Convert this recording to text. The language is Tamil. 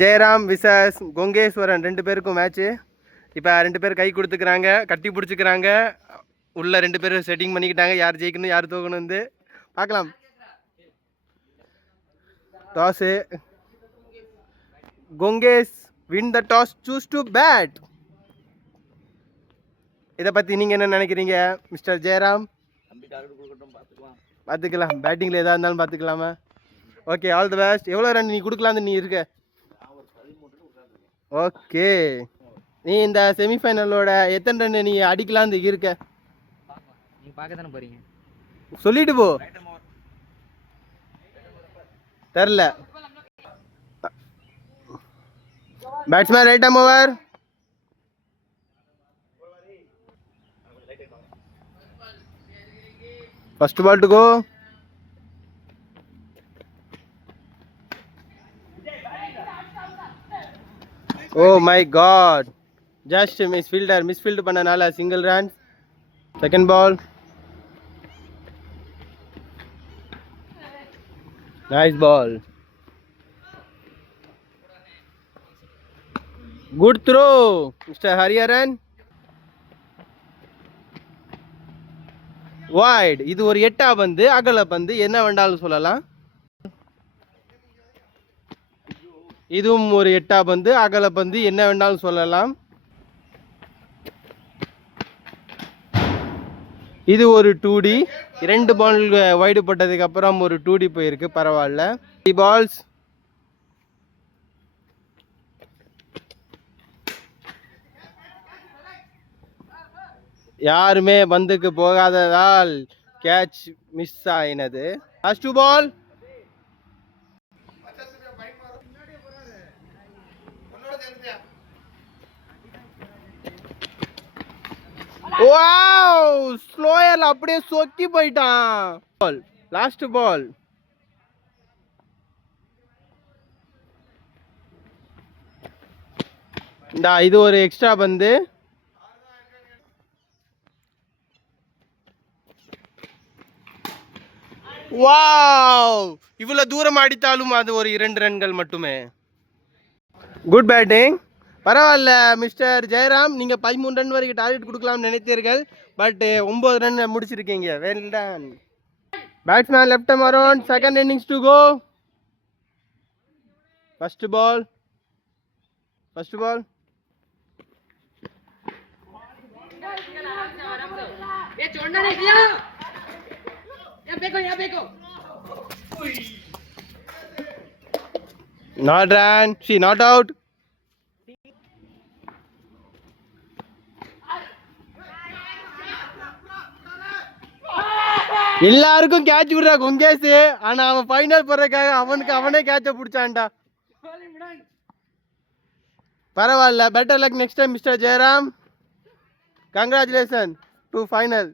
ஜெயராம் விசஸ் கொங்கேஸ்வரன் 2 பேருக்கும் மேட்ச்சு. இப்போ 2 பேர் கை கொடுத்துக்கிறாங்க, கட்டி பிடிச்சிக்கிறாங்க. உள்ள 2 பேரும் செட்டிங் பண்ணிக்கிட்டாங்க. யார் ஜெயிக்கணும் யார் தோக்கணும் வந்து பார்க்கலாம். டாஸு கொங்கேஸ் win the toss, choose to bat. இதை பற்றி நீங்கள் என்ன நினைக்கிறீங்க மிஸ்டர் ஜெயராம்? பார்த்துக்கலாம், பேட்டிங்கில் எதாக இருந்தாலும் பார்த்துக்கலாமா? Okay, all the best. எவ்வளோ ரன் நீ கொடுக்கலான்னு நீ இருக்க? ஓகே, நீ இந்த செமிஃபைனலோட எத்தனை ரன் நீ அடிக்கலான்னு இருக்க? நீ பார்க்க தானே போறீங்க, சொல்லிட்டு போ. தெரில. Batsman right arm over. First ball to go. Oh my god, just misfield பண்ணனால single run. Second ball. Nice ball, good throw mister Hariharan. Wide. இது ஒரு 8 பந்து, அகல பந்து, என்ன வேண்டாலும் சொல்லலாம். இதுவும் ஒரு 8 பந்து, அகல பந்து, என்ன வேண்டாலும் சொல்லலாம். இது ஒரு 2D. 2 பால் வைடு போட்டதுக்கு அப்புறம் ஒரு 2D போயிருக்கு, பரவாயில்ல. 3 பால்ஸ். யாருமே பந்துக்கு போகாததால் கேட்ச் மிஸ் ஆயினது. லாஸ்ட் 2 பால். வாவ், ஸ்லோயர்ல அப்படியே சொக்கி போயிட்டான். பால், லாஸ்ட் பால். இது ஒரு எக்ஸ்ட்ரா பந்து. வாவ், இவ்வளவு தூரம் அடித்தாலும் அது ஒரு 2 ரன்கள் மட்டுமே. Good batting. பரவாயில்ல மிஸ்டர் ஜெயராம், நீங்கள் 13 ரன் வரைக்கும் டார்கெட் கொடுக்கலாம்னு நினைத்தீர்கள். பட் 9 ரன் முடிச்சிருக்கீங்க. Well done. Batsman left arm around, second innings to go. First ball. Not run. She not out. எல்லாருக்கும் கேட்ச் விடுறா கொங்கேஸ். ஆனா அவன் ஃபைனல் போறதுக்காக அவனே கேட்ச பிடிச்சான்டா. பரவாயில்ல, better luck next time mister Jayaram. Congratulation to final.